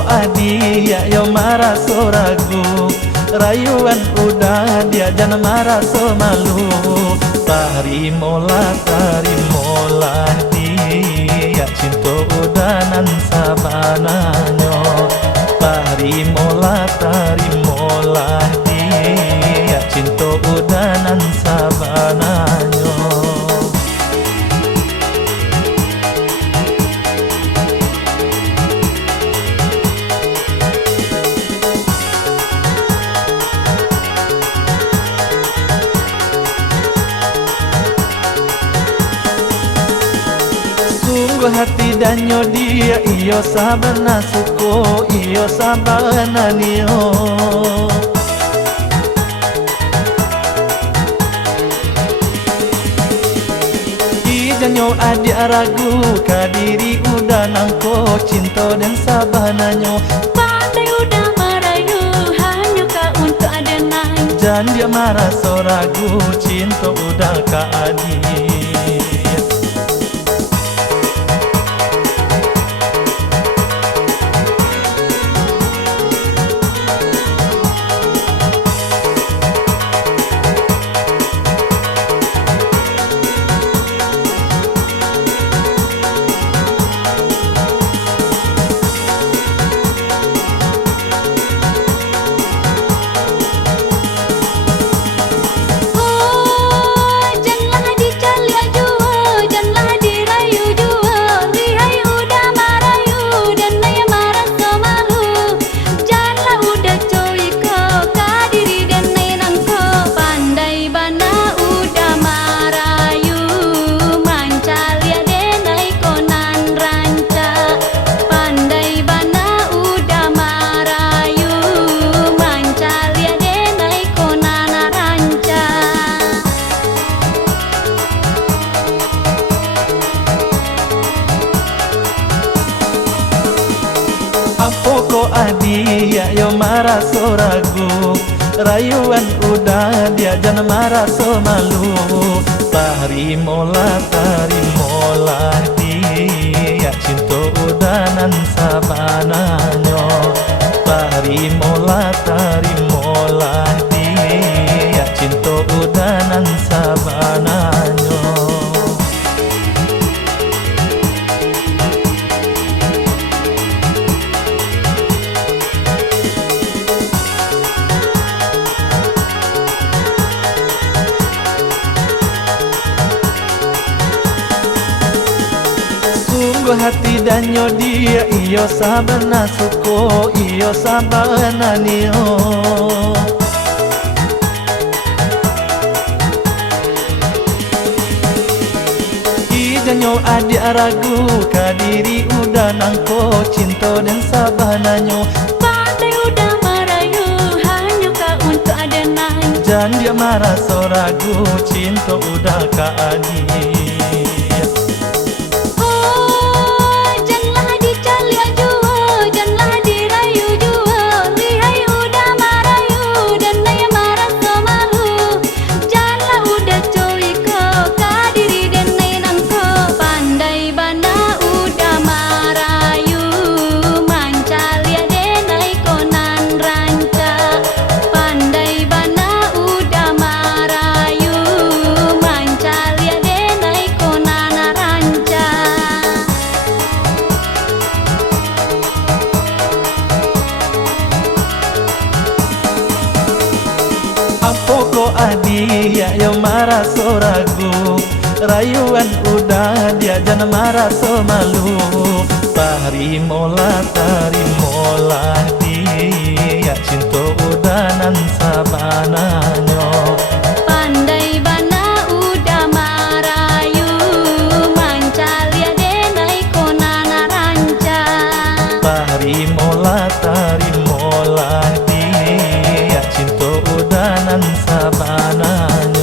Apoko adia yo maraso ragu, rayuan udah dia jangan maraso malu. Tarimolah dia cinta udanan sabananyo. Tarimolah dia cinta udanan sabananyo. Sungguh hati danyo dia iyo sabana suko iyo sabana niyo. Ijanyo adik ragu kadiri udah nangko cinta dan sabananyo. Pandai udah merayu hanya kau untuk adenai. Jan dia marah so ragu cinta udah ka adik. Apoko adia yo maraso ragu, rayuan udah dia jangan maraso malu. Tarimolah dia cinta udanan sabananyo. Tarimolah dia cinta udanan sabananyo. Sungguh hati danyo dia iyo sabana suko iyo sabana niyo. Ijanyo adik ragu kadiri udah nangko cinta dan sabananyo. Pandai udah merayu hanya kau untuk adenai. Jan dia marah so ragu cinta udah ka adik. Apoko adia yo maraso ragu, rayuan udah dia jangan maraso malu. Tarimolah dia cinta udanan sabananyo. Pandai bana udah marayu mancal ya denai konana ranca. Tarimolah dia cinta udanan sabananyo.